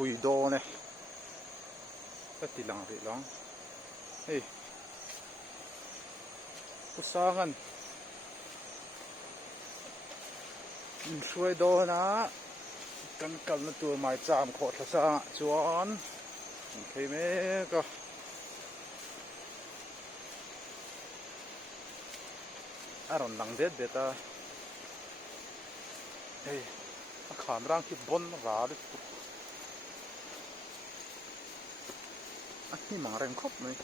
pui do này tất ti lang ri lang hey pusangan xuôi do na kan kal na tur mai cham kho thla sa chuan thấy mấy cơ aron nang det ta hey kham rang ki bon ra ri hi mang reng khop này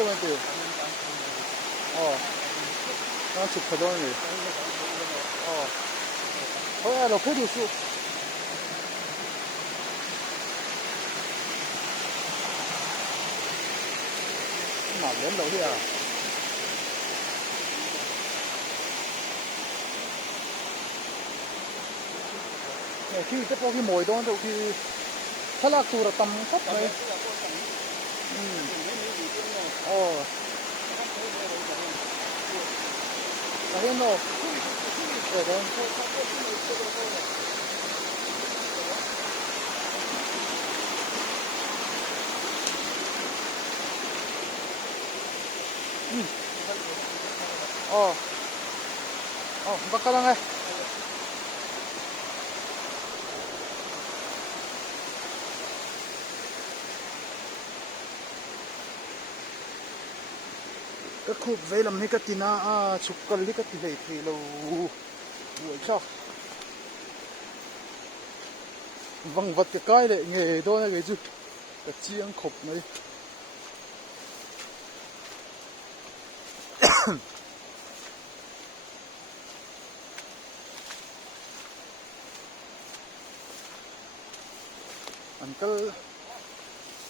좀 할게요. 나 집 가져오니. 야, 너 패드 있어. 나 렌다 어디야? 네, khi cái bao khi mồi đó đâu khi thắt lạc tù là tầm cấp này. Đấy nó. Để đó. Bắt cái này. Cái khu về làm mấy cái tin chụp cái lý cái tin này thì lâu buổi sao văng vật cái này nghề đó này cái chứ cái chiang khop này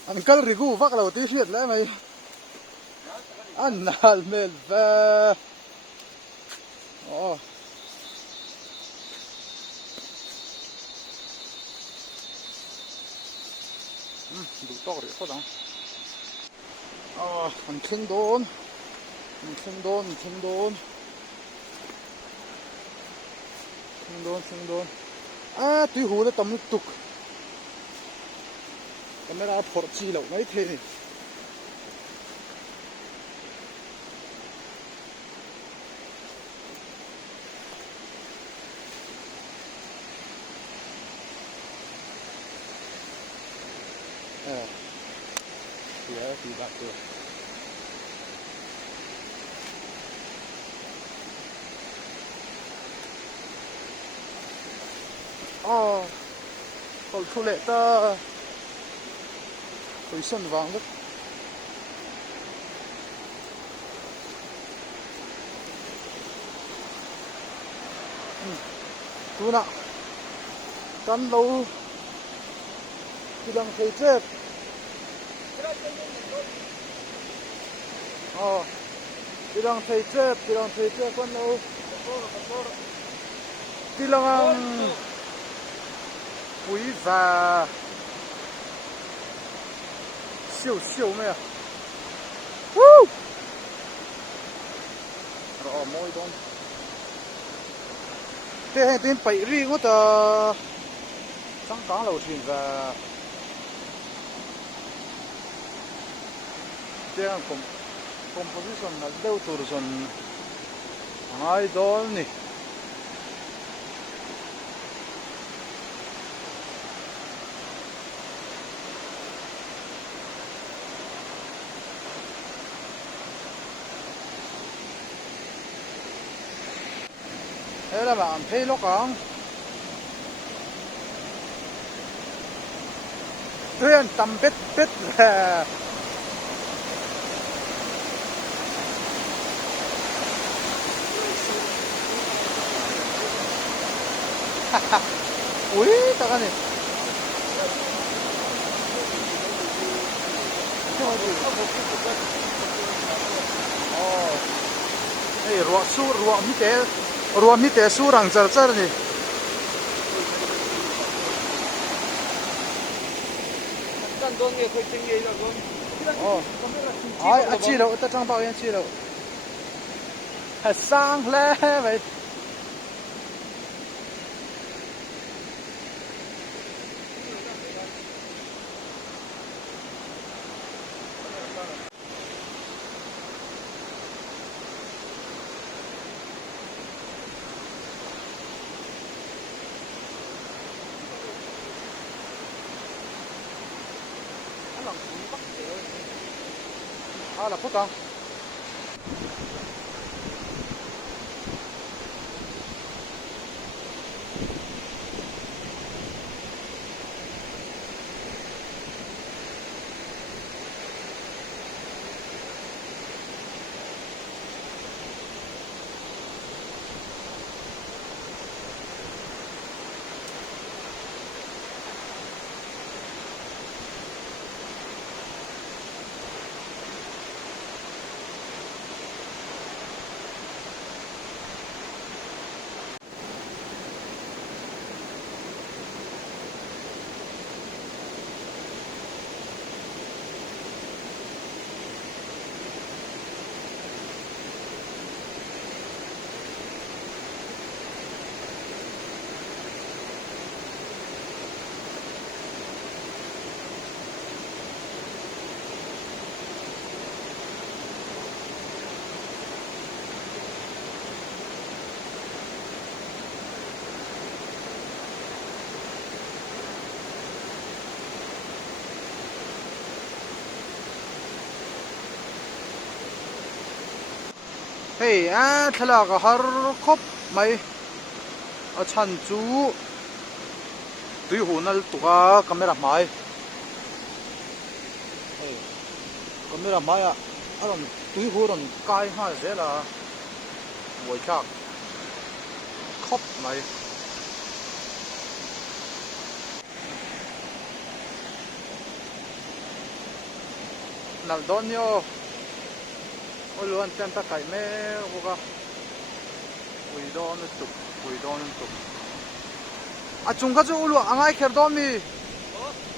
uncle rigu vác đầu tí phiệt lại mày ăn nal mel ve đủ to rồi có đâu mình khinh đôn tuy hú nó tầm tục camera phổ chi lẩu mấy thế này thì bạn được còn thu lệ ta hồi xuân vàng rất tu nạ cắn lâu thì đang thấy chết thì đang thấy chết con lâu thì đang quý và siêu mày à rồi môi don thế hay tin bảy riêng quá ta sáng cá lẩu thịt và thế composition là đâu từ rồi ai đó nè thế là bạn thấy nó còn tuyên tầm bít bít ui ta cái này ê ruộng mi té su răng char char này ai chi đâu ta trang bao nhiêu chi đâu sang lẽ vậy là phút không hey à thế là có har khop mày ở chân chú tuy hồ nal tuka camera mai camera mai à anh tuy hồ rồi cay ha thế là ngồi chắc khop mày nal donio ôi luôn tên ta cày mẹ vô ca quỳ đo nó tục à chúng ta chú luôn anh ai khéo đo mi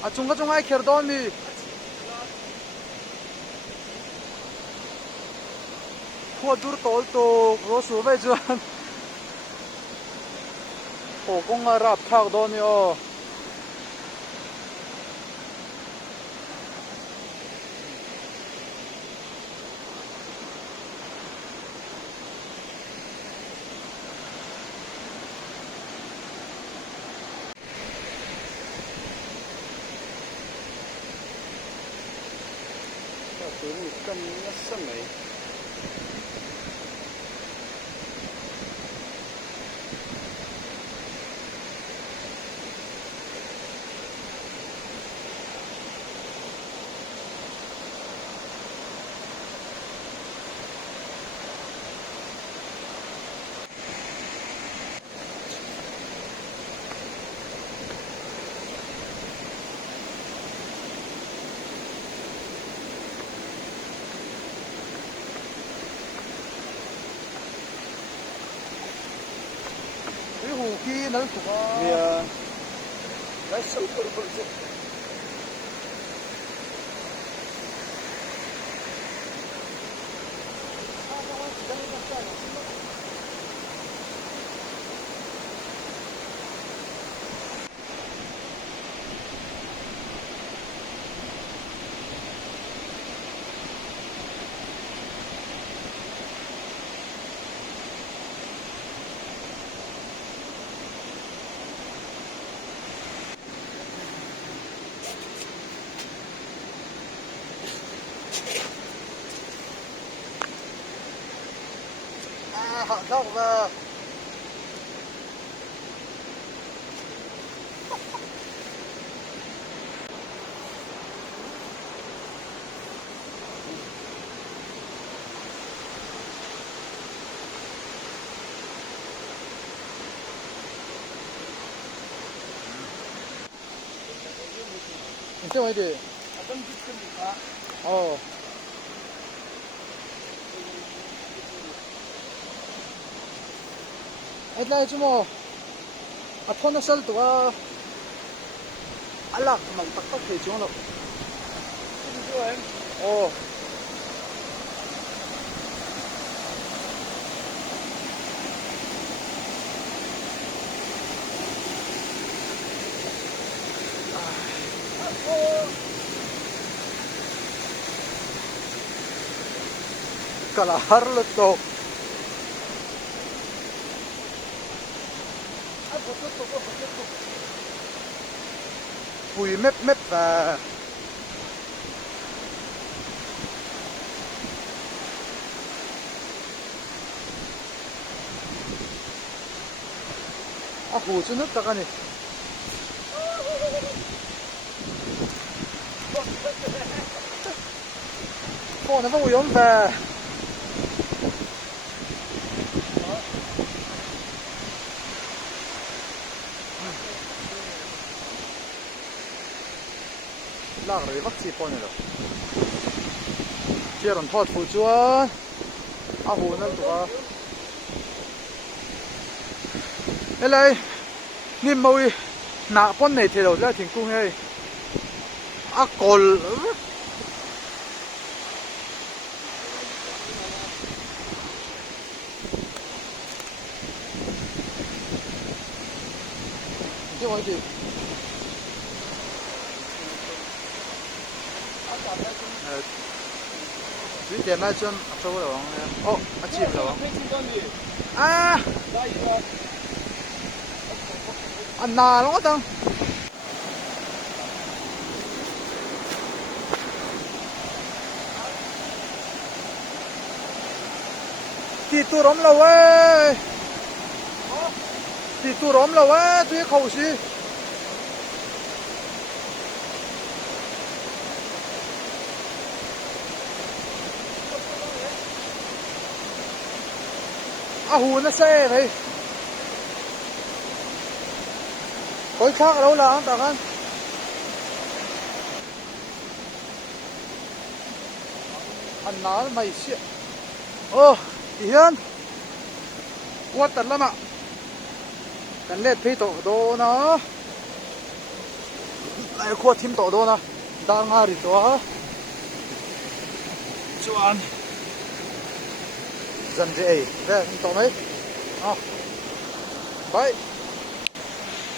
à chúng ta ai khéo đo mi hoa dur tol to rồi số về chưa hồ công à rap thạc đo mi ô tướng cân nhất sân này hồ kia nó cũng vì cái sân khấu bự rộng họ dọc về thế vậy đi Akan kita buka. ồ ấy là chứ mà à thôn nó sel tụi alak mang tak tak thì chúng nó Ini dua em. ồ kalahar lo to bùi mép mép và à hù cho nước ta cái này con nó không uống về lạc rồi bắt xì con này rồi chia làm thoát phụ chúa à hù nó tụi đây này niệm môi nạ con này thì đầu ra thành cung hay à cồn cái gì vậy Dưới tiền mai chân châu rồi ô à chìm rồi à anh nà nó tăng thì tu róm lâu ấy thì tu róm lâu ấy tôi khẩu gì à hù nó xe vậy khối khác ở đâu là anh ta ăn anh nói mày shit ô hiền quát tận lắm ạ cần lên phi tổ đồ nó lại quát thêm tổ đồ nó đang ngã đi đó chuan dần dễ đây tổ mấy à bye